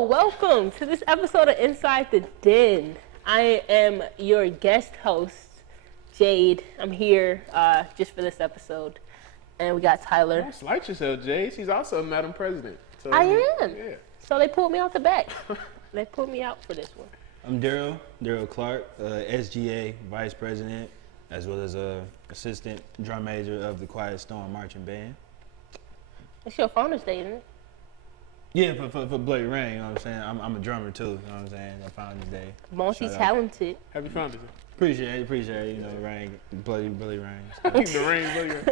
Welcome to this episode of Inside the Den. I am your guest host, Jade. I'm here just for this episode. And we got Tyler. Don't slight yourself, Jade. She's also a Madam President. So, I am. Yeah. So they pulled me out the back. They pulled me out for this one. I'm Darryl Clarke, SGA Vice President, as well as Assistant Drum Major of the Quiet Storm Marching Band. It's your Founders Day, isn't it? Yeah, for Bloody Rain, you know what I'm saying? I'm a drummer too, you know what I'm saying? I found this day. Multi-talented. Happy Founders Day. Appreciate it, you know, Rain, Bloody Rain. Keep the rain, Bloody Rain.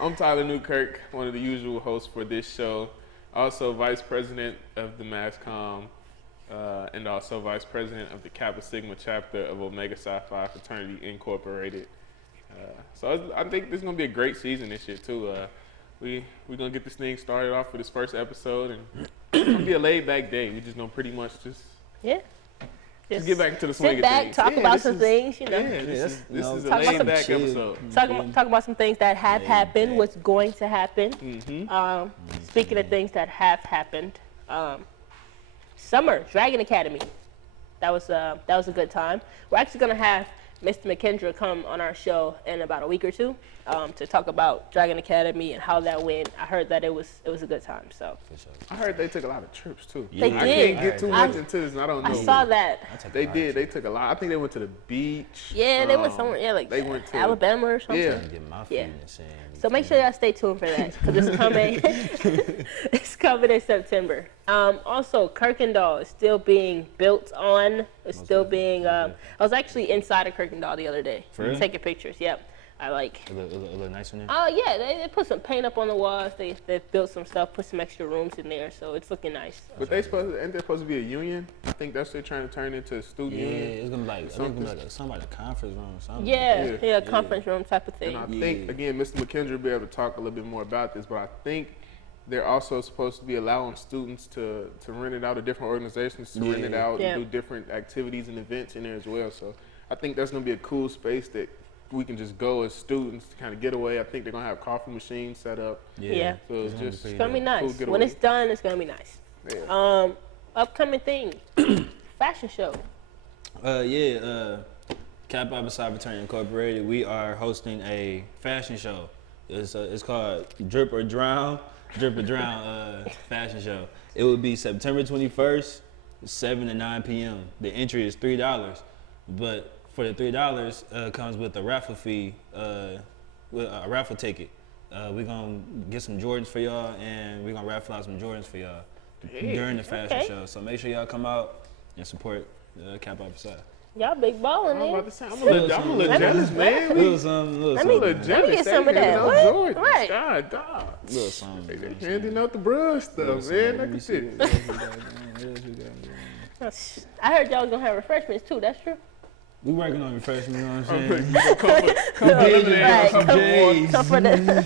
I'm Tyler Newkirk, one of the usual hosts for this show. Also Vice President of the MassCom, and also Vice President of the Kappa Sigma chapter of Omega Psi Phi Fraternity Incorporated. So I think this is going to be a great season this year too. We're going to get this thing started off for this first episode, and it's going to be a laid-back day. We're just going to pretty much just get back into the swing of things. Sit back, talk about some things, you know. Yeah, this is a talk laid-back episode. Talk about some things that have happened, what's going to happen. Mm-hmm. Speaking of things that have happened, Summer Dragon Academy. That was a good time. We're actually going to have Mr. McKendra come on our show in about a week or two to talk about Dragon Academy and how that went. I heard that it was a good time. So I heard they took a lot of trips too. They did. I can't get too much into this, and I don't know. I saw that. They did. They took a lot. I think they went to the beach. Yeah, they went somewhere. Yeah, like they went to Alabama or something. Yeah. So make sure y'all stay tuned for that because it's coming. It's coming in September. Also, Kirkendall is still being built on. It's still being. I was actually inside of Kirkendall the other day, taking pictures. Yep. I like. It look nice in there? Oh, yeah. They put some paint up on the walls. They built some stuff, put some extra rooms in there, so it's looking nice. But ain't they supposed to be a union? I think that's what they're trying to turn into a student union. Yeah, it's going to be like, something like a conference room or something. Yeah, conference room type of thing. And I think, again, Mr. McKendra will be able to talk a little bit more about this, but I think they're also supposed to be allowing students to rent it out to different organizations, to rent it out and do different activities and events in there as well. So I think that's going to be a cool space that we can just go as students to kind of get away. I think they're going to have coffee machines set up. Yeah. So it's going to be nice. Cool when it's done, it's going to be nice. Yeah. Upcoming thing, fashion show. Kappa Psi Fraternity Incorporated, we are hosting a fashion show. It's called Drip or Drown fashion show. It will be September 21st, 7 to 9 p.m. The entry is $3, but for the $3 comes with a raffle fee, with a raffle ticket. We're gonna get some Jordans for y'all, and we're gonna raffle out some Jordans for y'all during the fashion show. So make sure y'all come out and support Kappa Psi. Y'all big ballin', man. I'm about to say, I'm a little jealous, man. Let me get some of that. What? Right. God, dog. Little something. They handing out the brush stuff, man. Look at this. I heard y'all was gonna have refreshments too. That's true. We working on refreshments, you know what I'm saying?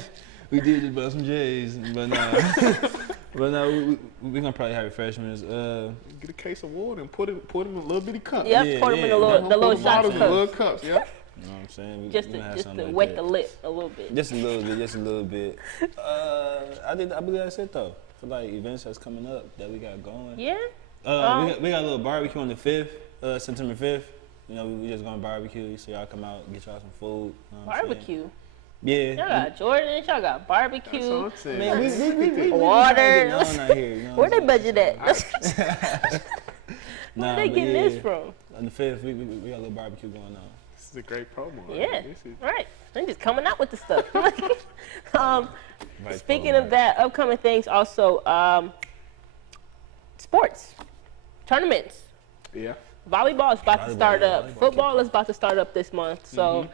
We did just bust some J's, but no, we gonna probably have refreshments. Get a case of water and put them in a little bitty cup. Yep, pour them in the little shots cups. Little cups, yeah. You know what I'm saying? Just to wet the lip a little bit. Just a little bit. I believe that's it though. For like events that's coming up that we got going. Yeah. We got a little barbecue on the 5th, September 5th. You know, we just gonna barbecue, so y'all come out, get y'all some food. You know barbecue? Yeah. Y'all got Jordan, y'all got barbecue. That's what I'm saying. Man, we water. Here, you know where they budget at? Where they getting this from? On the 5th, we got a little barbecue going on. This is a great promo. Yeah, right. They're just coming out with the stuff. Speaking of that, upcoming things also, sports, tournaments. Yeah. volleyball is about to start up. Volleyball Football is about to start up this month, so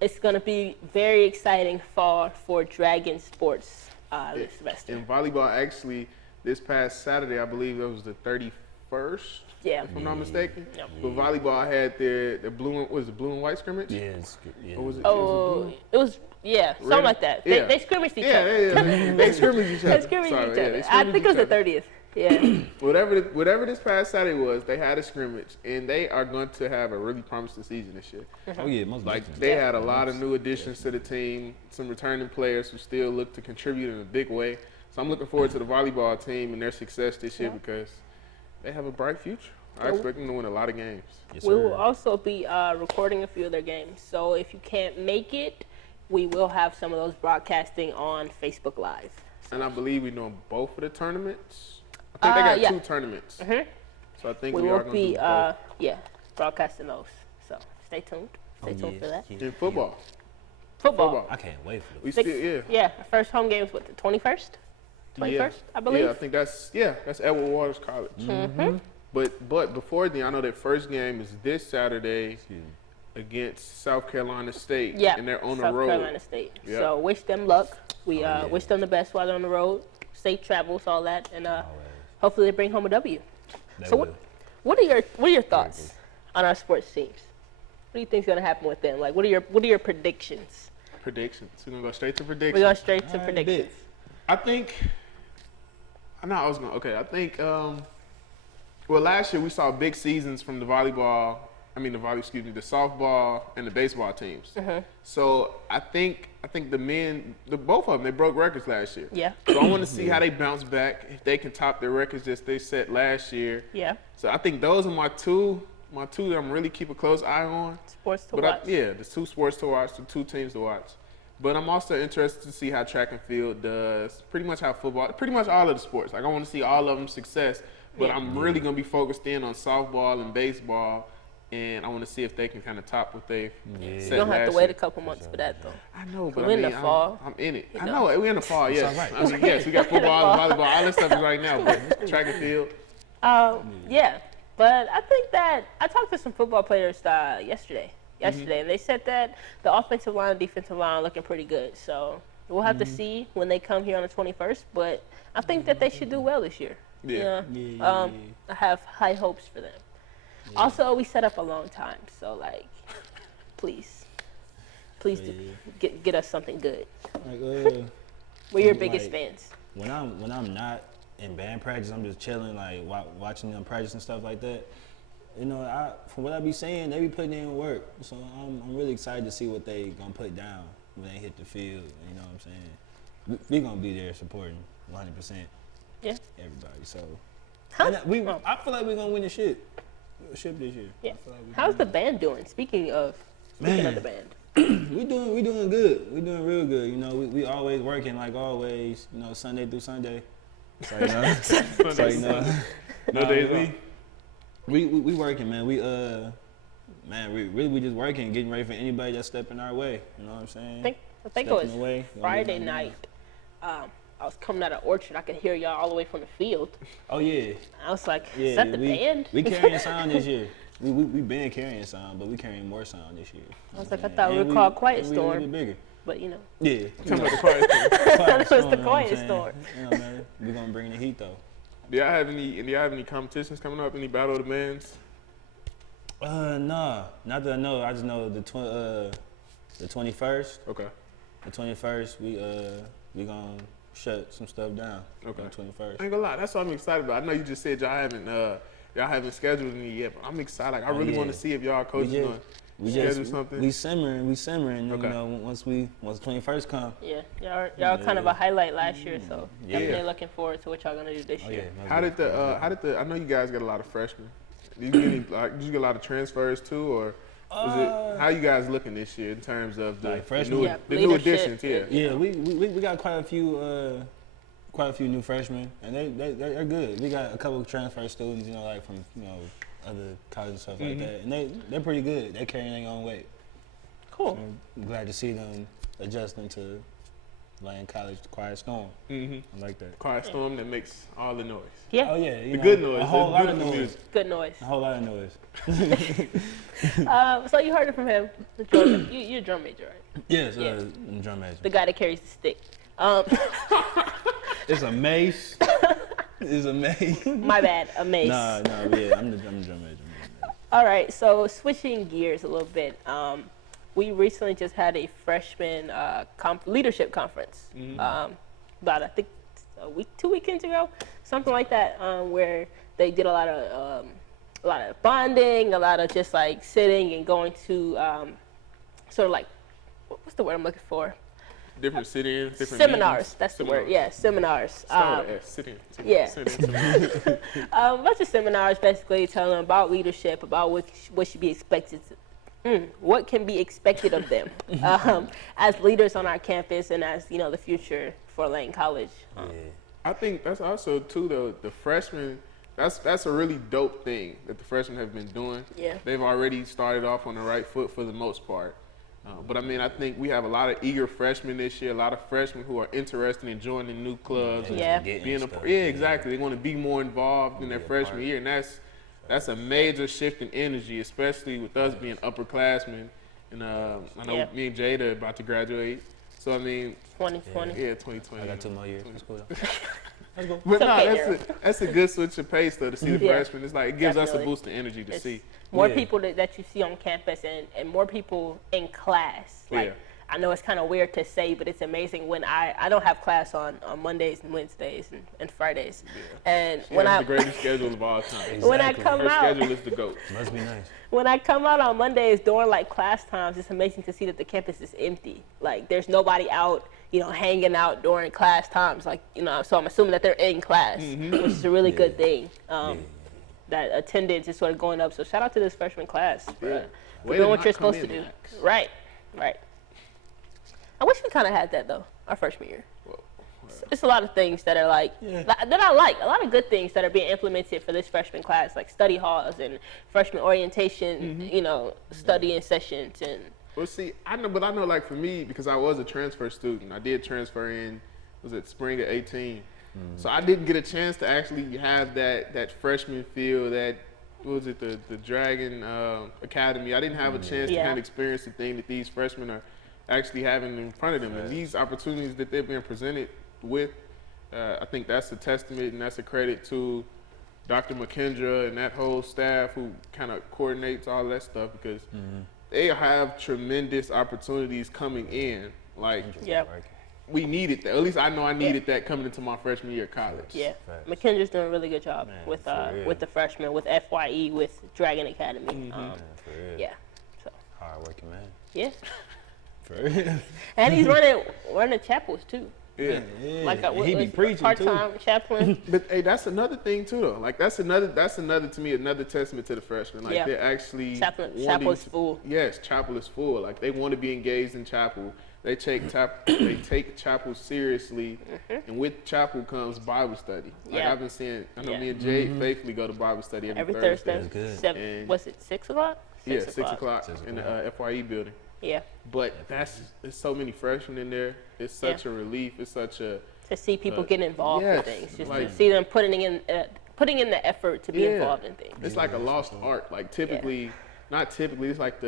it's going to be very exciting fall for Dragon Sports this semester. In volleyball, actually, this past Saturday, I believe it was the 31st. Yeah. If I'm not mistaken. Yep. But volleyball had their blue and white scrimmage? Yeah, yeah. Or was it? Oh, it was something Red? like that. Yeah. They scrimmaged each Yeah, other. they scrimmaged each other. They scrimmaged Sorry, each yeah, other. they I scrimmaged think it was each the other. 30th. Yeah. Whatever this past Saturday was, they had a scrimmage, and they are going to have a really promising season this year. Oh yeah, most Like definitely. they had a lot of new additions to the team, some returning players who still look to contribute in a big way. So I'm looking forward to the volleyball team and their success this year because they have a bright future. I expect them to win a lot of games. Yes, We will sir. also be recording a few of their games. So if you can't make it, we will have some of those broadcasting on Facebook Live. And I believe we're doing both of the tournaments. I think they got yeah. 2 tournaments. So I think We we are will going be to do both. broadcasting those. So stay tuned. Stay tuned for that. In football. Football. I can't wait for We this. still, Yeah, our first home game is what, the 21st? 21st, I believe. Yeah, I think that's Edward Waters College. Mm-hmm. But before then, I know their first game is this Saturday against South Carolina State. Yeah, And they're on the South road. Carolina State. Yeah. So wish them luck. We yeah. wish them the best while they're on the road. Safe travels, all that, and hopefully they bring home a W. They So will. what are your thoughts on our sports teams? What do you think's gonna happen with them? Like, what are your predictions? Predictions. We're going to go straight to We're predictions. going straight to All right, predictions. bet. I think, I think, well, last year we saw big seasons from the softball and the baseball teams. So I think the men, both of them, they broke records last year. Yeah. So I want to see how they bounce back, if they can top their records that they set last year. Yeah. So I think those are my two that I'm really keep a close eye on. Sports to But watch. the 2 sports to watch, the 2 teams to watch. But I'm also interested to see how track and field does, pretty much how football, pretty much all of the sports. Like I want to see all of them success, but Yeah. I'm really going to be focused in on softball and baseball, and I want to see if they can kind of top what they've set You don't have to last wait a year. couple months for that though. I know, but We're I in the mean, fall. I'm in it. I know. know, we're in the fall, yes. all right. I mean, yes, we got football and volleyball, all this stuff is right now, but track and field. Yeah, but I think that I talked to some football players yesterday, and they said that the offensive line and defensive line are looking pretty good. So we'll have to see when they come here on the 21st, but I think that they should do well this year. Yeah. I have high hopes for them. Also, we set up a long time, so like, please get us something good. Like, We're your like, biggest fans. when I'm not in band practice, I'm just chilling, like watching them practice and stuff like that. You know, from what I be saying, they be putting in work. So I'm really excited to see what they gonna put down when they hit the field. You know what I'm saying? We gonna be there supporting 100%. Yeah. Everybody. So How- and I feel like we're gonna win the ship this year. Yeah. I feel like we How's the gonna band doing? Speaking of the Man. band. we doing good. We doing real good. You know, we always working like always. You know, Sunday through Sunday. So you know, so, you know, No days off. we working, man. We we just working, getting ready for anybody that's stepping our way. You know what I'm saying? I think it Stepping was away, Friday going night. I was coming out of Orchard. I could hear y'all all the way from the field. Oh yeah, I was like, yeah. is that the band? We carrying sound this year. We been carrying sound, but we carrying more sound this year. I was like, I thought we were called Quiet We a little Storm, bit bigger. but you know. Yeah. Talking about the quiet thing. Quiet It was the storm, you know what I'm quiet saying? storm. You know, man, we gonna bring the heat though. Do y'all have any competitions coming up? Any battle of the bands? Nah, not that I know. I just know the 21st. Okay. The 21st, we gonna shut some stuff down. Okay. On the 21st. I ain't gonna lie, that's what I'm excited about. I know you just said y'all haven't scheduled any yet, but I'm excited. Like I really yeah. want to see if y'all coaches gonna schedule something. We simmering. Okay. You know, once the 21st come. Yeah, y'all kind of a highlight last year, so Yeah. definitely looking forward to what y'all gonna do this Oh year. yeah. How did the I know you guys got a lot of freshmen. Did you get a lot of transfers too, or was it how you guys looking this year in terms of the Like freshmen? the new Leadership. additions? Yeah. Yeah, we got quite a few new freshmen, and they're good. We got a couple of transfer students, you know, like from other colleges and stuff like that, and they're pretty good. They're carrying their own weight. Cool. So I'm glad to see them adjusting to Lane College Quiet Storm. I like that. Quiet storm that makes all the noise. Yeah. Oh yeah, The good noise. A whole That's lot of beautiful noise. music. Good noise. A whole lot of noise. So you heard it from him. The drum, you're a drum major, right? Yes, Yeah. drum major. The guy that carries the stick. It's a mace. It's a mace. My bad, a mace. Nah, yeah, I'm the drum major. All right, so switching gears a little bit. We recently just had a freshman leadership conference. About I think two weekends ago, something like that, where they did a lot of bonding, a lot of just like sitting and going to sort of like, what's the word I'm looking for? Different sit-ins, different Seminars. meetings. That's the word. Yeah, seminars. Start with S, sit-in. Yeah. Sit-in. A bunch of seminars, basically telling them about leadership, about what should be expected. What can be expected of them as leaders on our campus and as the future for Lane College. I think that's also too though the freshmen. That's a really dope thing that the freshmen have been doing. Yeah. They've already started off on the right foot for the most part. But I mean, I think we have a lot of eager freshmen this year. A lot of freshmen who are interested in joining new clubs. And Yeah. being exactly. They want to be more involved in their freshman year, and that's a major shift in energy, especially with us being upperclassmen. And I know me and Jade are about to graduate. So I mean, 2020. yeah, 2020. I got 2 more years. That's cool. But It's no, okay, that's a good switch of pace though to see the Yeah. freshmen. It's like it gives us a Definitely. boost of energy to see. More Yeah. people that you see on campus and more people in class. Like, Yeah. I know it's kind of weird to say, but it's amazing when I don't have class on Mondays and Wednesdays and Fridays. And She when has I the greatest schedule of all time. when I Exactly. come Her out schedule is the GOAT. Must be nice. when I come out on Mondays during like class times, it's amazing to see that the campus is empty. Like there's nobody out, hanging out during class times. Like, so I'm assuming that they're in class, which is a really good thing. That attendance is sort of going up. So shout out to this freshman class for Way doing to what not you're come supposed to in do. lax. Right. I wish we kind of had that though, our freshman year. It's a lot of things that are like that I like. A lot of good things that are being implemented for this freshman class, like study halls and freshman orientation, studying sessions and. Well, see, I know like for me, because I was a transfer student, I did transfer in, was it spring of 18? So I didn't get a chance to actually have that freshman feel, that, what was it, the Dragon Academy. I didn't have a chance to kind of experience the thing that these freshmen are actually having in front of them. And these opportunities that they're being presented with, I think that's a testament and that's a credit to Dr. McKendra and that whole staff who kind of coordinates all of that stuff, because they have tremendous opportunities coming in. Like, we needed that. At least I know I needed that coming into my freshman year of college. Yeah, McKendra's doing a really good job with the freshmen, with FYE, with Dragon Academy. For real. Yeah, so Hard working man. yeah, For real. and he's running chapels too. Yeah. Like he be preaching too. part-time chaplain. But hey, that's another thing too, though. Like that's another to me another testament to the freshmen. Like they're actually chapel wanting is full. Yes, chapel is full. Like they want to be engaged in chapel. They take chapel seriously, and with chapel comes Bible study. Like I've been seeing. I know me and Jade faithfully go to Bible study every Thursday. That's good. And Was it 6 o'clock? 6 o'clock in the FYE building. Yeah. But there's so many freshmen in there. It's such a relief. It's such a To see people getting involved in things, just like- to see them putting in the effort to be involved in things. It's like a lost art. Like not typically. It's like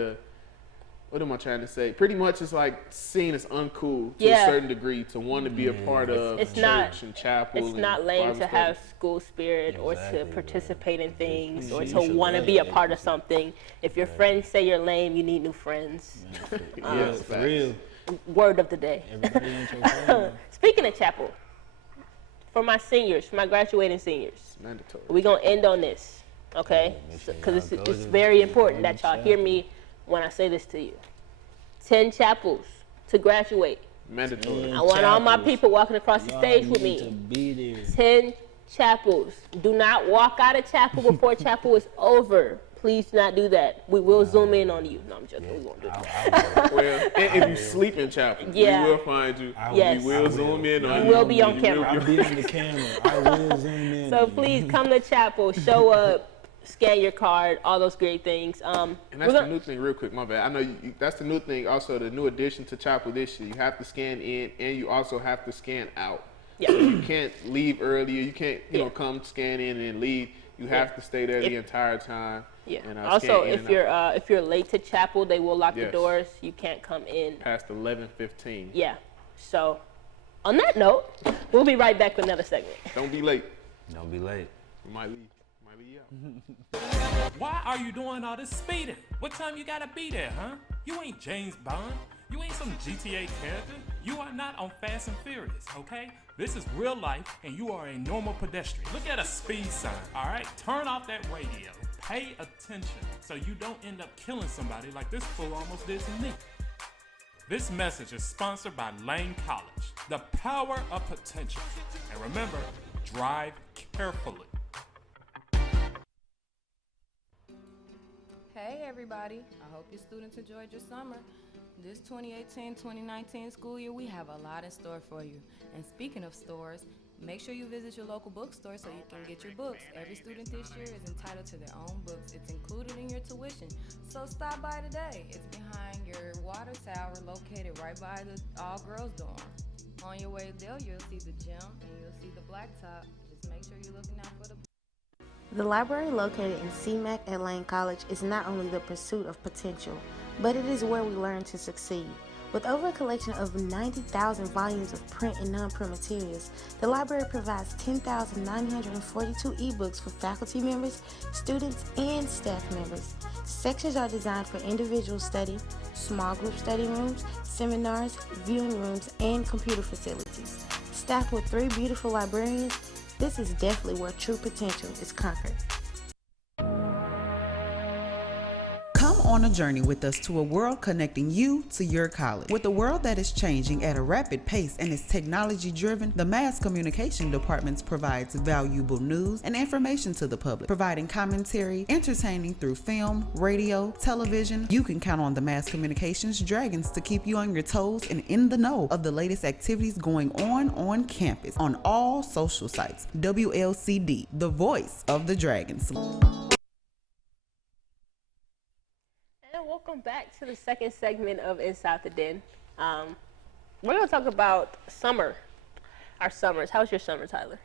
what am I trying to say? Pretty much, it's like seen as uncool to a certain degree to want to be a part of It's church not- and chapel. It's not lame Bible to study. have school spirit or to Exactly, participate in things or You to should want to love be a it. part of something. If your friends say you're lame, you need new friends. Yeah, for real. Word of the day. Everybody ain't your friend. Speaking of chapel, for my seniors, for my graduating seniors, Mandatory. we're going to end on this, okay? Make sure Because y'all go it's to- very go important to that y'all hear chapel. me when I say this to you. 10 chapels to graduate. Mandatory. I want all my Chapels. people walking across the Y'all stage with need to me. be there. 10 chapels. Do not walk out of chapel before chapel is over. Please do not do that. We will zoom in on you. No, I'm joking. We won't do that. Well, and if you sleep in chapel, Yeah. we will find you. Yes. We will zoom in on You you. will be on camera. I'll be on the camera. I will zoom in. So please come to chapel. Show up. scan your card, all those great things. And that's the new thing, real quick, my bad. I know that's the new thing, also the new addition to Chapel this year. You have to scan in, and you also have to scan out. Yeah. So you can't leave earlier. You can't, come scan in and leave. You have to stay there the entire time. Yeah. And, also, if you're late to chapel, they will lock the Yes. doors. You can't come in past 11:15. Yeah. So, on that note, we'll be right back with another segment. Don't be late. Don't be late. We might leave you out. Why are you doing all this speeding? What time you gotta be there, huh? You ain't James Bond. You ain't some GTA character. You are not on Fast and Furious, okay? This is real life, and you are a normal pedestrian. Look at a speed sign, all right? Turn off that radio. Pay attention so you don't end up killing somebody like this fool almost did to me. This message is sponsored by Lane College, the power of potential. And remember, drive carefully. Hey everybody, I hope your students enjoyed your summer. This 2018-2019 school year, we have a lot in store for you. And speaking of stores, make sure you visit your local bookstore so you can get your books. Every student this year is entitled to their own books. It's included in your tuition. So stop by today. It's behind your water tower located right by the all-girls dorm. On your way there, you'll see the gym and you'll see the blacktop. Just make sure you're looking out for the... The library located in CMAC at Lane College is not only the pursuit of potential, but it is where we learn to succeed. With over a collection of 90,000 volumes of print and non-print materials, the library provides 10,942 ebooks for faculty members, students, and staff members. Sections are designed for individual study, small group study rooms, seminars, viewing rooms, and computer facilities. Staffed with 3 beautiful librarians, this is definitely where true potential is conquered. Come on a journey with us to a world connecting you to your college. With a world that is changing at a rapid pace and is technology driven, the Mass Communication Department provides valuable news and information to the public, providing commentary, entertaining through film, radio, television. You can count on the Mass Communications Dragons to keep you on your toes and in the know of the latest activities going on campus on all social sites. WLCD, the voice of the Dragons. Welcome back to the second segment of Inside the Den. We're going to talk about summer, our summers. How was your summer, Tyler?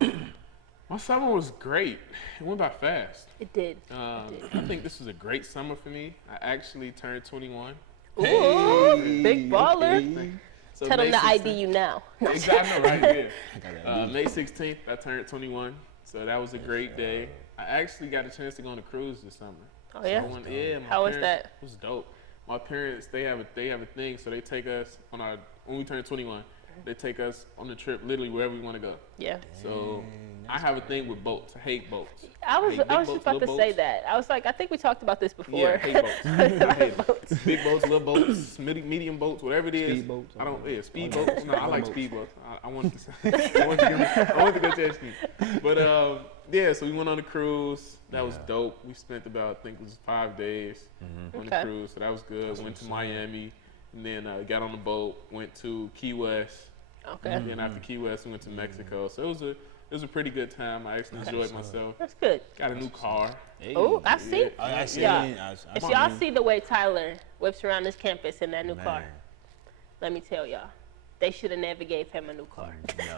My summer was great. It went by fast. It did. I think this was a great summer for me. I actually turned 21. Ooh, big baller. So Tell them May to 16th ID you now. Exactly, right there. May 16th, I turned 21. So that was a great day. I actually got a chance to go on a cruise this summer. Oh yeah? Yeah. How was that? It was dope. My parents, they have a thing, so they take us when we turn 21, they take us on the trip literally wherever we want to go. Yeah. So I have a thing with boats. I hate boats. I was just about to say that. I was like, I think we talked about this before. Yeah, I hate boats. I hate boats. Big boats, little boats, medium boats, whatever it is. Speed boats. Speed boats. No, I like speed boats. I want to go jet ski. But yeah, so we went on a cruise. That was dope. We spent about, I think it was 5 days on the cruise. So that was good. Went to Miami, and then got on the boat, went to Key West. Okay. And then after Key West, we went to Mexico. So it was a pretty good time. I actually enjoyed myself. That's good. Got a new car. Hey. Oh, I see. I see. If y'all see the way Tyler whips around this campus in that new car, let me tell y'all, they should have never gave him a new car. No.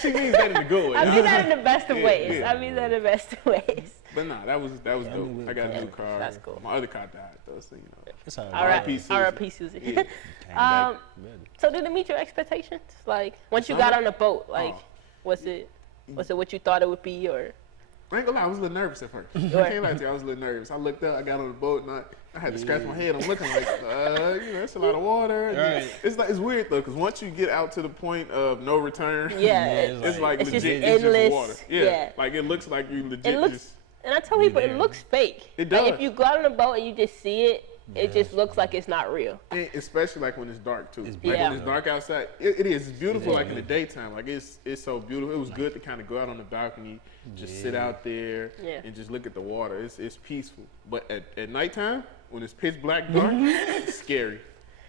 She means that in a good way. I mean that in the best of ways. Yeah. I mean that in the best of ways. But nah, that was dope. I got a new car. That's cool. My other car died though, so you know. It's all All right. Susie. R.I.P. Susie. Yeah. So did it meet your expectations? Like once you got on the boat, like was it what you thought it would be, or? I ain't gonna lie, I was a little nervous at first. I can't lie to you, I was a little nervous. I looked up, I got on the boat, and I had to scratch my head. I'm looking like, it's a lot of water. Right. It's weird though, because once you get out to the point of no return, Yeah, it's like it's just legit, endless. it's just water. Yeah. Like it looks like you legit It looks, just. and I tell people it looks fake. It Like does. if you go out on a boat and you just see it, it just looks like it's not real. And especially like when it's dark too. Like Yeah. when it's dark outside, it is. It's beautiful like in the daytime. Like it's so beautiful. It was good to kind of go out on the balcony, just sit out there and just look at the water. It's peaceful. But at nighttime, when it's pitch black dark, it's scary.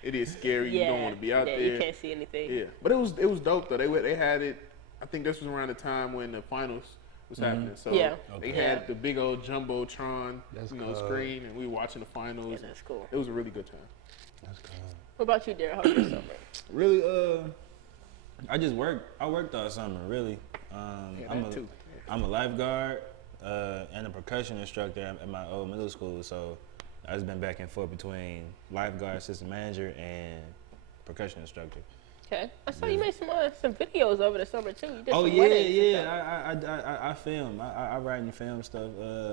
It is scary. You don't want to be out there. You can't see anything. Yeah. But it was dope though. They had it. I think this was around the time when the finals was happening. So Yeah. they Okay. had the big old jumbotron, That's you know, cool. screen, and we were watching the finals. Yeah, that's cool. It was a really good time. That's cool. What about you, Darryl? How was your summer? Really, I just worked. I worked all summer, really. Yeah, I'm that too. I'm a lifeguard and a percussion instructor at my old middle school. So I've just been back and forth between lifeguard, assistant manager, and percussion instructor. Okay. I saw you made some videos over the summer too. You did Oh some yeah, weddings and stuff. yeah. I film. I write and film stuff.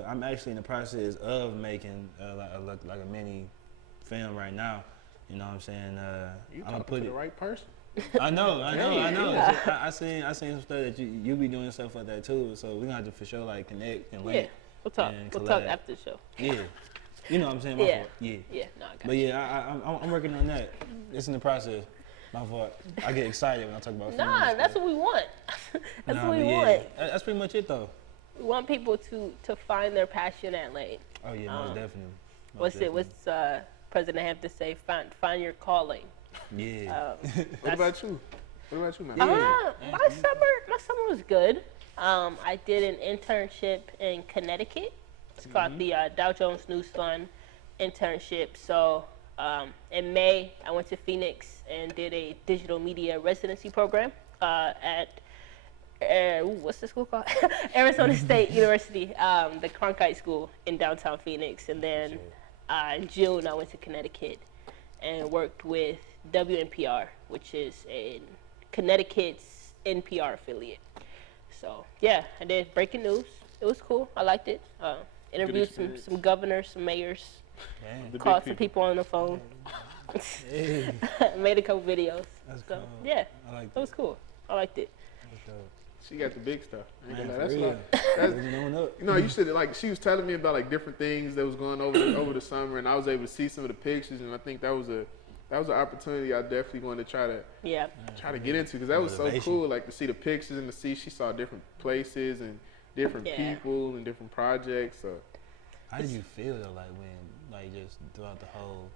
I'm actually in the process of making like a mini film right now. You know what I'm saying? You I'm gonna talking put to it. the right person. I know. Yeah. I seen some stuff that you be doing stuff like that too. So we gonna have to for sure like connect and link. Yeah. We'll talk. and We'll talk collab. after the show. Yeah. You know what I'm saying? My Yeah. fault. Yeah. Yeah. No, I got But you. yeah, I'm working on that. It's in the process. My fault. I get excited when I talk about film. Nah, and that's stuff. what we want. That's Nah, what we but yeah, want. That's pretty much it though. We want people to find their passion at lane. Oh yeah, most definitely. What's President Hampton say? Find your calling. Yeah. What about you? What about you, man? My summer was good. I did an internship in Connecticut. It's called the Dow Jones News Fund internship. So in May, I went to Phoenix and did a digital media residency program at what's the school called? Arizona State University, the Clarke School in downtown Phoenix. And then in June, I went to Connecticut and worked with WNPR, which is in Connecticut's NPR affiliate. So yeah, I did breaking news. It was cool. I liked it. Interviewed some governors, some mayors, Damn. The called big some people on the phone, Hey, made a couple videos. that's So cool. yeah, I like it that. was cool. I liked it. That's dope. She got the big stuff. I ain't Man, gonna for lie. That's real. like, that's, You know, up. you know, you should like. She was telling me about like different things that was going over the summer, and I was able to see some of the pictures, and I think that was an opportunity I definitely wanted to Yeah. try to get into because that was so Motivation. cool. Like to see the pictures and to see she saw different places and different Yeah. people and different projects. So How did you feel though, like when, like just throughout the whole?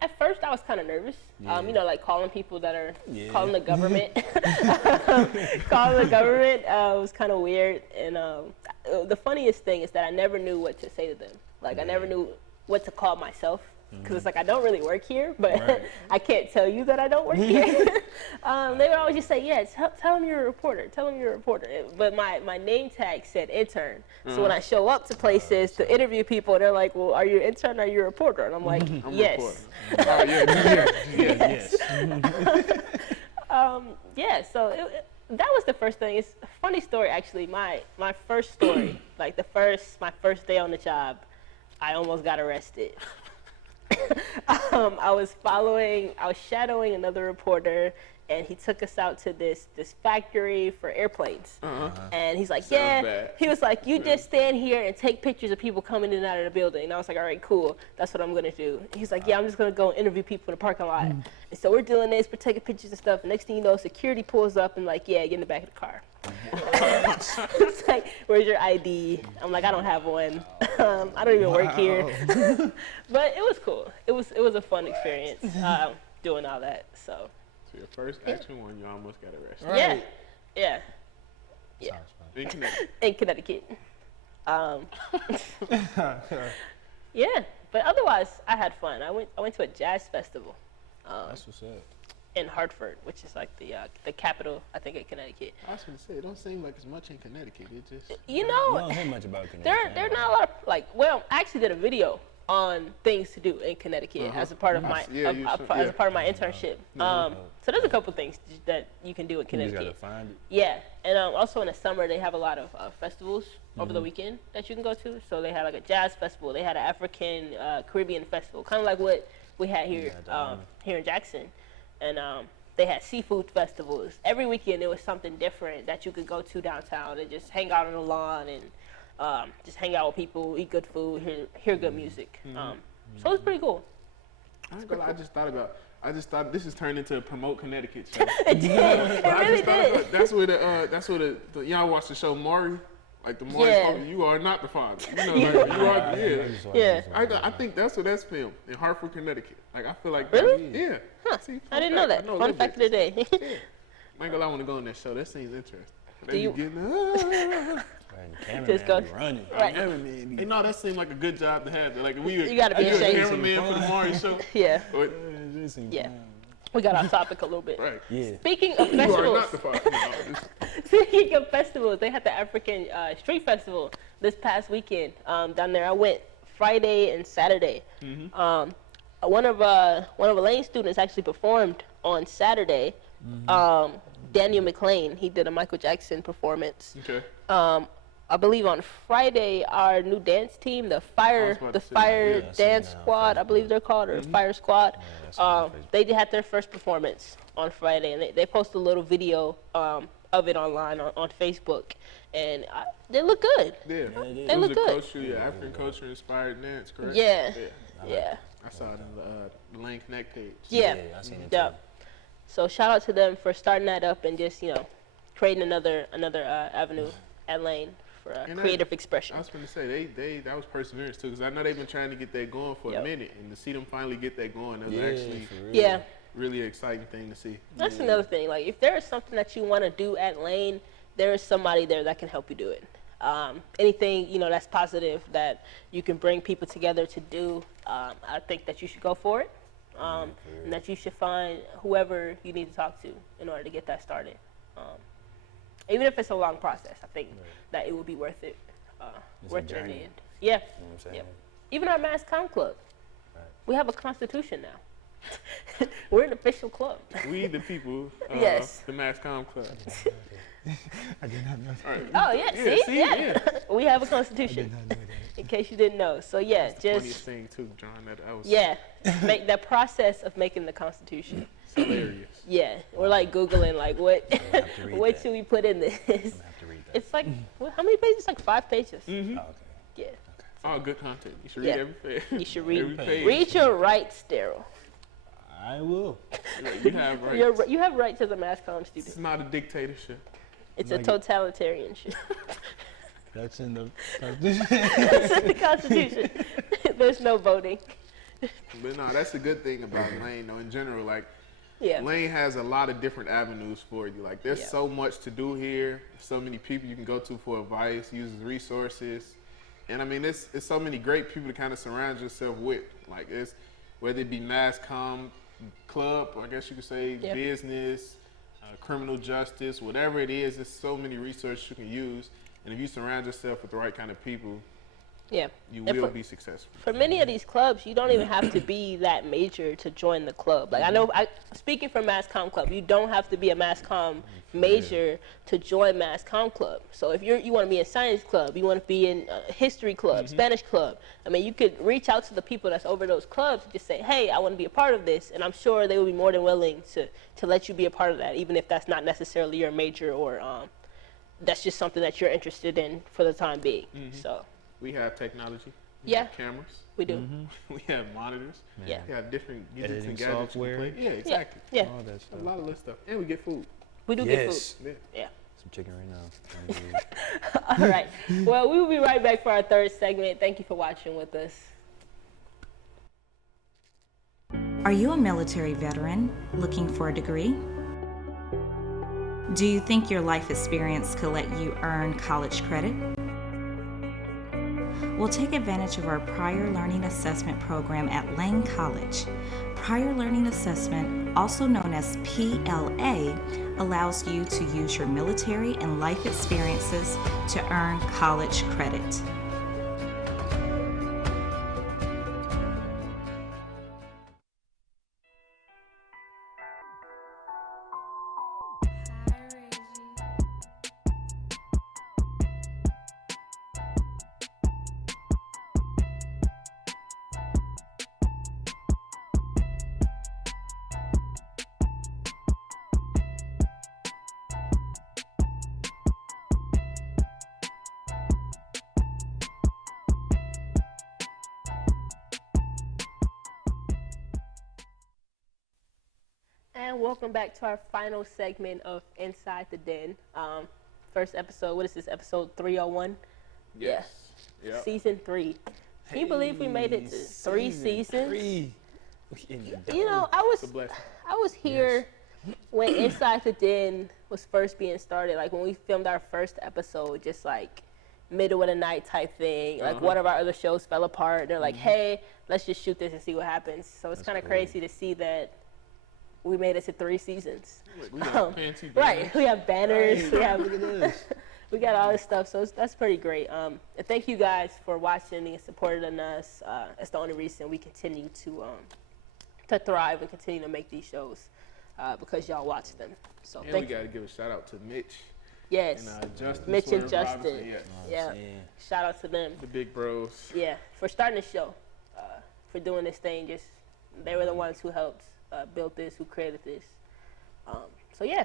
At first I was kind of nervous. Yeah. You know, like calling people that are Yeah. calling the government. Calling the government was kind of weird. And the funniest thing is that I never knew what to say to them. Like I never knew what to call myself. Because it's like I don't really work here, but Right. I can't tell you that I don't work here. They would always just say, "Yeah, tell them you're a reporter. Tell them you're a reporter." But my name tag said intern. So when I show up to places to interview people, they're like, "Well, are you an intern or are you a reporter?" And I'm like, I'm "Yes." Oh yeah, Yes. Yeah. So that was the first thing. It's a funny story actually. My first story, like my first day on the job, I almost got arrested. I was shadowing another reporter, and he took us out to this factory for airplanes. And he's like, Sounds bad. he was like, you just stand here and take pictures of people coming in and out of the building. And I was like, all right, cool. That's what I'm going to do. He's like, yeah, I'm just going to go interview people in the parking lot. And so we're doing this, we're taking pictures and stuff. And next thing you know, security pulls up and like, yeah, get in the back of the car. It's like, where's your ID? I'm like, I don't have one. I don't even work here. But it was cool. It was a fun experience doing all that. So So your first action one, you almost got arrested. Right. yeah. In Connecticut. In Connecticut. Yeah, but otherwise I had fun. I went to a jazz festival That's what's up. in Hartford, which is like the capital, I think, of Connecticut. I was gonna say it don't seem like it's much in Connecticut. It just You You know, don't hear much about Connecticut. there are not a lot of I actually did a video on things to do in Connecticut as a part of my Yeah, you should- as a part of my internship. So there's a couple things that you can do in You just Connecticut. gotta find it. Yeah, and also in the summer they have a lot of festivals over the weekend that you can go to. So they had like a jazz festival. They had an African Caribbean festival, kind of like what we had here here in Jackson, and they had seafood festivals. Every weekend there was something different that you could go to downtown and just hang out on the lawn and just hang out with people, eat good food, hear good music. So it's pretty cool. I ain't gonna lie, I just thought this has turned into a promote Connecticut show. It did. It I really just thought did. that's where the y'all watch the show Maury, like the Maury. Yeah. You are not the father. You know, You like, you are. are. Yeah. Yeah. I think that's where that's filmed in Hartford, Connecticut. Like I feel like Really? Yeah. Huh. See, I didn't know that. Fun fact of the day. I ain't gonna lie, I want to go on that show. That seems interesting. They Do be you- getting, Just go- running. Right. Cameraman be Hey, no, that seemed like a good job to have. Like, we You gotta be I do a ashamed. cameraman for the Mario show. Yeah, But, yeah. We got off topic a little bit. right. Yeah. Speaking of You are festivals, not the father. No, speaking of festivals, they had the African Street Festival this past weekend down there. I went Friday and Saturday. One of Elaine's students actually performed on Saturday. Daniel McLean, he did a Michael Jackson performance. okay. I believe on Friday, our new dance team, the Fire about to say, yeah, I seen Dance that on Squad, I believe they're called, or Fire Squad. I seen it on They had their first performance on Friday, and they posted a little video of it online on Facebook, and they look good. Yeah. They It was look a good. culture, African culture inspired dance, correct? Yeah, Yeah. yeah, I saw it on the Lane Connect page. yeah. I seen it Yeah. too. So shout out to them for starting that up and just creating another avenue at Lane for And creative expression. I was going to say, that was perseverance too, because I know they've been trying to get that going for Yep. a minute, and to see them finally get that going, that was Yeah, actually for real. Yeah. really exciting thing to see. That's another thing. Like, if there is something that you want to do at Lane, there is somebody there that can help you do it. Anything, that's positive that you can bring people together to do, I think that you should go for it. And that you should find whoever you need to talk to in order to get that started. Even if it's a long process, I think that it will be worth it. It's a Worth it in the journey. end. Yeah. You know what I'm saying? Yep. Even our Mass Comm Club. Right. We have a constitution now. We're an official club. We the people, Yes. the Mass Comm Club. I did not know that. All right. Oh, yeah, Yeah, see? see? Yeah. Yeah. We have a I constitution, did not know that. in case you didn't know. So, yeah, Funniest just, thing too, John. That I was yeah, make that process of making the constitution. hilarious. Yeah, we're like Googling, like, what, have to read what that. should we put in this? I'm gonna have to read that. It's like, how many pages? Like 5 pages. Mm-hmm. Oh, okay. Yeah, All good content. You should Yeah. read every page. you should Every read. page. Read your rights, Darryl. I will. You have rights. You have rights as a Mass Comm It's student. not a dictatorship. It's a Like it. totalitarian shit. That's in the Constitution. It's in the Constitution. There's no voting. But no, that's a good thing about Lane, though. In general, like Yeah. Lane has a lot of different avenues for you. Like there's Yeah. so much to do here. So many people you can go to for advice, use resources, and I mean it's so many great people to kind of surround yourself with. Like it's whether it be Mass Comm Club, or I guess you could say Yeah. business, criminal justice, whatever it is. There's so many resources you can use, and if you surround yourself with the right kind of people, Yeah. you And will for- be successful. For many of these clubs, you don't even have to be that major to join the club. Like I know, speaking from Mass Comm Club, you don't have to be a Mass Comm major to join Mass Comm Club. So if you want to be in science club, you want to be in history club, Spanish club. I mean, you could reach out to the people that's over those clubs and just say, hey, I want to be a part of this, and I'm sure they will be more than willing to let you be a part of that, even if that's not necessarily your major or that's just something that you're interested in for the time being. So We have technology. We Yeah. have cameras. we do. We have monitors. Yeah. We have different gadgets Editing and gadgets. you can software. play. Yeah, exactly. Yeah. All that A stuff. lot of little stuff. And we get food. We do Yes. Yeah. get food. Yeah. Some chicken right now. All right. Well, we will be right back for our third segment. Thank you for watching with us. Are you a military veteran looking for a degree? Do you think your life experience could let you earn college credit? Well, take advantage of our Prior Learning Assessment program at Lane College. Prior Learning Assessment, also known as PLA, allows you to use your military and life experiences to earn college credit. And welcome back to our final segment of Inside the Den. First episode, what is this, episode 301? Yes. Yeah. Season 3. Can you believe we made it to 3 seasons? Three. We in the You know, I It's a blessing. was here when Inside the Den was first being started, like when we filmed our first episode, just like middle of the night type thing, like one of our other shows fell apart. They're like, hey, let's just shoot this and see what happens. So it's kind of crazy to see that we made it to 3 seasons. We got fancy Right, we have banners, we have Look at this. we got all this stuff, so that's pretty great. And thank you guys for watching and supporting us. That's the only reason we continue to thrive and continue to make these shows, because y'all watch them. So And thank we you. got to give a shout out to Mitch Yes, and Justin. Mitch and Swerve Justin. Robinson, yes. Yeah, shout out to them. The big bros. Yeah, for starting the show, for doing this thing. Just they were the ones who helped build this, who created this. So yeah,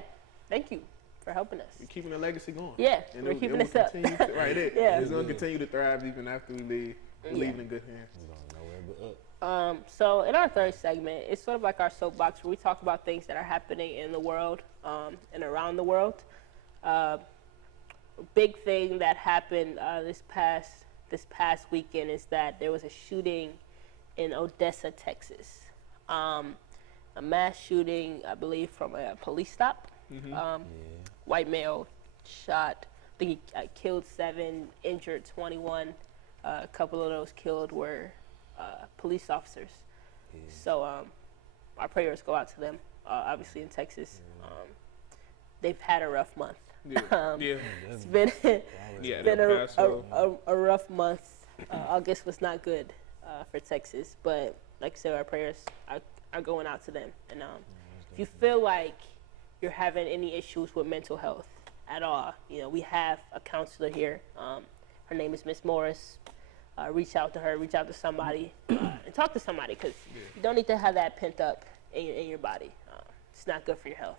thank you for helping us. We're keeping the legacy going. Yeah, And we're keeping will this up. continue to- right there. Yeah. It's going to continue to thrive even after we leave. We're leaving in good hands. We're going nowhere but up. So in our third segment, it's sort of like our soapbox where we talk about things that are happening in the world and around the world. Big thing that happened this past weekend is that there was a shooting in Odessa, Texas. A mass shooting, I believe, from a police stop. White male shot. I think he killed 7, injured 21. A couple of those killed were police officers. So our prayers go out to them. Obviously in Texas, they've had a rough month. It's been been a rough month. August was not good for Texas, but like I said, our prayers are going out to them. And if you feel like you're having any issues with mental health at all, we have a counselor here. Her name is Miss Morris. Reach out to her, reach out to somebody, and talk to somebody, because you don't need to have that pent up in your body. It's not good for your health.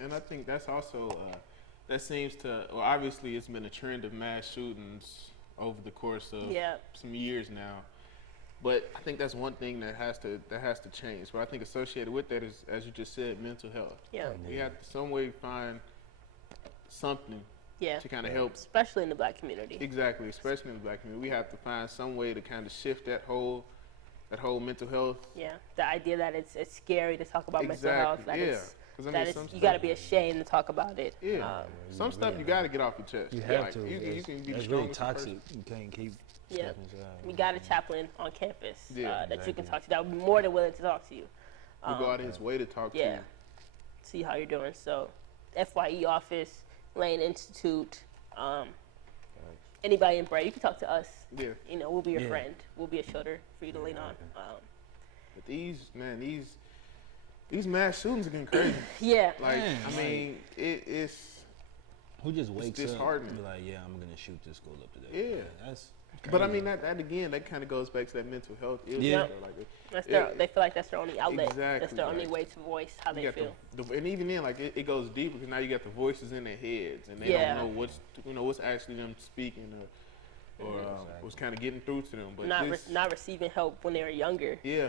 And I think that's also, that seems to, well, obviously it's been a trend of mass shootings over the course of some years now. But I think that's one thing that has to change. But I think associated with that is, as you just said, mental health. Yeah. We have to some way find something to kind of help. Especially in the black community. Exactly, especially in the black community. We have to find some way to kind of shift that whole mental health. Yeah, the idea that it's scary to talk about mental health. That you got to be ashamed to talk about it. Yeah, some stuff you got to get off your chest. You have to. You can be that's the really strongest toxic. person. You can't keep. Yeah, stuff we got a chaplain on campus that exactly. you can talk to. That would be more than willing to talk to you. We go out of his way to talk to you. See how you're doing. So, FYE office, Lane Institute, anybody in Bray, you can talk to us. Yeah. We'll be your friend. We'll be a shoulder for you to lean on. But these mass shootings are getting crazy. Yeah. Like, I mean, it's. Who just wakes up disheartening. and be like, yeah, I'm gonna shoot this school up today. Yeah. That's But I mean, that again, that kind of goes back to that mental health issue. Yeah. That's they feel like that's their only outlet. Exactly. That's their only way to voice how they feel. And even then, like it goes deeper, because now you got the voices in their heads, and they don't know what's actually them speaking or what's kind of getting through to them. But not receiving help when they were younger. Yeah.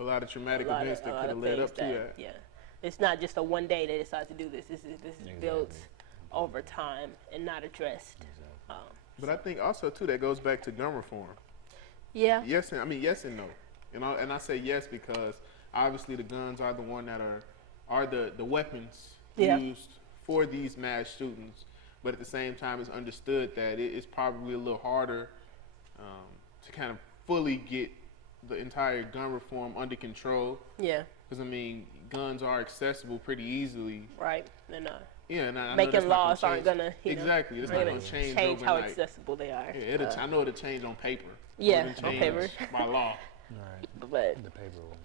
A lot of traumatic events that could have led up to that. Yeah. It's not just a one day they decide to do this. This is built over time and not addressed. But I think also too that goes back to gun reform. Yeah. Yes and no. And I say yes because obviously the guns are the one that are the weapons used for these mass shootings. But at the same time, it's understood that it's probably a little harder to kind of fully get the entire gun reform under control. Yeah. Because I mean, guns are accessible pretty easily. Right. And and I making laws aren't gonna exactly. It's not gonna change overnight. How accessible they are. Yeah, I know it'll change on paper. Yeah, on paper. By law. right. But The paper one.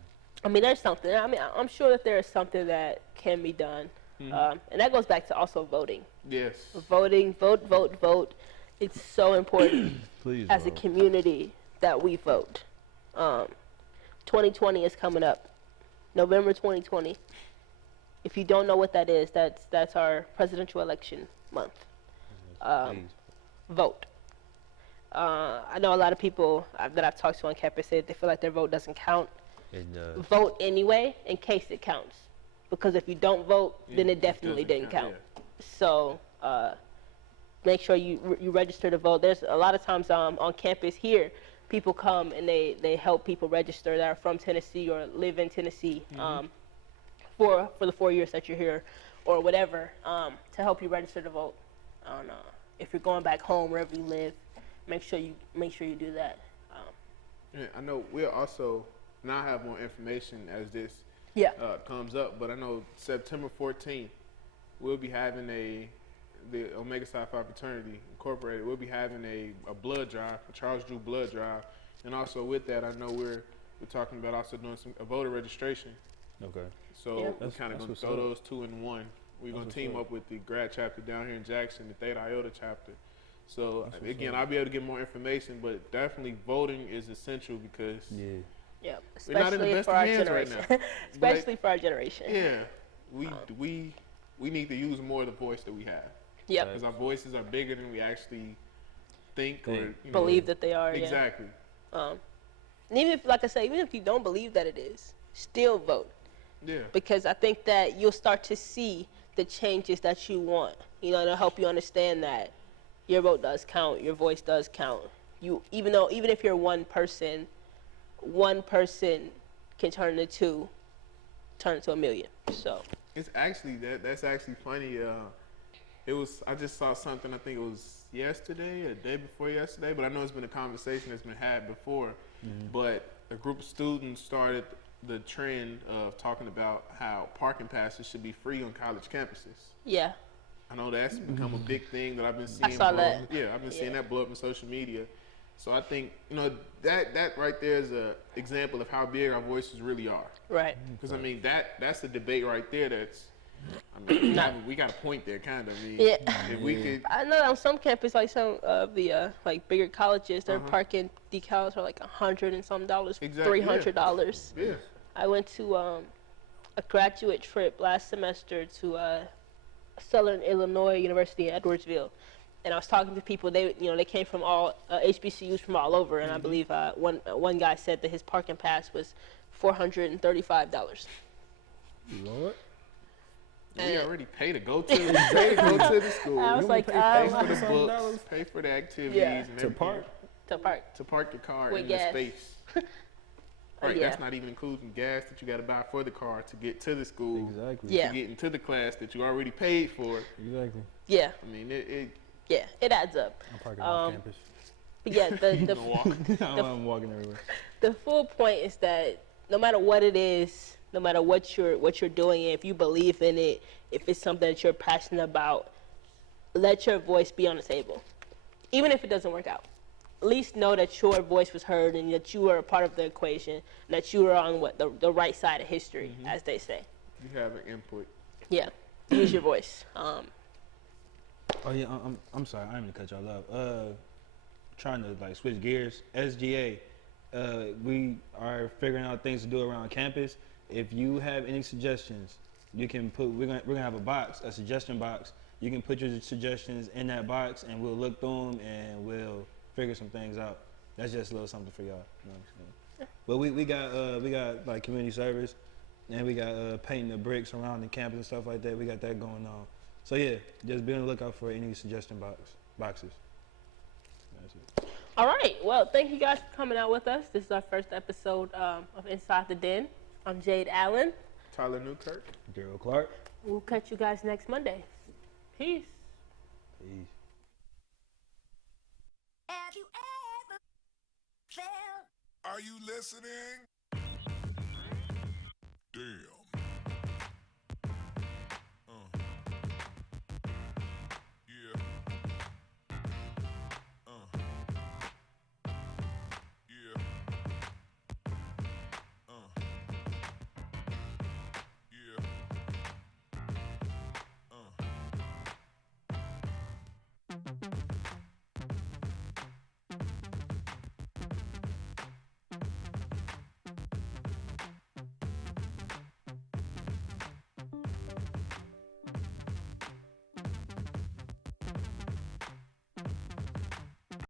I mean, there's something. I mean, I'm sure that there is something that can be done, and that goes back to also voting. Yes. Voting, vote. It's so important Please. as a community that we vote. 2020 is coming up, November 2020. If you don't know what that is, that's our presidential election month. Vote. I know a lot of people that I've talked to on campus say they feel like their vote doesn't count. It does. Vote anyway in case it counts. Because if you don't vote, then it definitely didn't count. So make sure you register to vote. There's a lot of times on campus here, people come and they help people register that are from Tennessee or live in Tennessee for the 4 years that you're here, or whatever, to help you register to vote. If you're going back home, wherever you live, make sure you do that. Yeah, I know we'll also now have more information as this comes up, but I know September 14th we'll be having the Omega Psi Phi Fraternity Incorporated. We'll be having a blood drive, a Charles Drew blood drive, and also with that, I know we're talking about also doing a voter registration. Okay. So we're kind of gonna throw those two in one. We're gonna team up with the grad chapter down here in Jackson, the Theta Iota chapter. So again, I'll be able to get more information, but definitely voting is essential because especially we're not in the best for our hands generation. right now. Especially for our generation. Yeah, we need to use more of the voice that we have. Yep. Because our voices are bigger than we actually think or believe that they are. Exactly. And even if, like I say, even if you don't believe that it is, still vote. Yeah. Because I think that you'll start to see the changes that you want. It'll help you understand that your vote does count, your voice does count. Even if you're one person can turn into a million. So it's actually that's actually funny. I just saw something, I think it was yesterday or the day before yesterday, but I know it's been a conversation that's been had before. But a group of students started the trend of talking about how parking passes should be free on college campuses. Yeah. I know that's become a big thing that I've been seeing. I saw that. Yeah, I've been seeing that blow up in social media. So I think, that right there is an example of how big our voices really are. Right. Because, I mean, that's a debate right there we got a point there, kind of. I mean, if we could... I know on some campuses, like some of the bigger colleges, their parking decals are like $100 and some dollars, $300. Yeah. I went to a graduate trip last semester to Southern Illinois University in Edwardsville, and I was talking to people. They came from all HBCUs from all over, and I believe one guy said that his parking pass was $435. Lord. We already pay to go to the school. I was like, pay for the books, pay for the activities, and to park your car with in gas. the space. Right, that's not even including gas that you got to buy for the car to get to the school. Exactly. Yeah. To get into the class that you already paid for. Exactly. Yeah. I mean, it adds up. I'm parking off campus. But yeah, I'm walking everywhere. The full point is that no matter what it is, no matter what you're doing, if you believe in it, if it's something that you're passionate about, let your voice be on the table. Even if it doesn't work out. At least know that your voice was heard and that you were a part of the equation, and that you were on the right side of history, as they say. You have an input. Yeah, use your voice. Oh yeah, I'm sorry, I didn't mean to cut y'all off. Trying to switch gears. SGA, we are figuring out things to do around campus. If you have any suggestions, you can put. We're gonna have a suggestion box. You can put your suggestions in that box, and we'll look through them and we'll figure some things out. That's just a little something for y'all. You know what I'm saying? But we got like community service, and we got painting the bricks around the campus and stuff like that. We got that going on. So yeah, just be on the lookout for any suggestion boxes. That's it. All right. Well, thank you guys for coming out with us. This is our first episode of Inside the Den. I'm Jade Allen. Tyler Newkirk. Darryl Clarke. We'll catch you guys next Monday. Peace. Peace. Have you ever felt? Are you listening? Damn.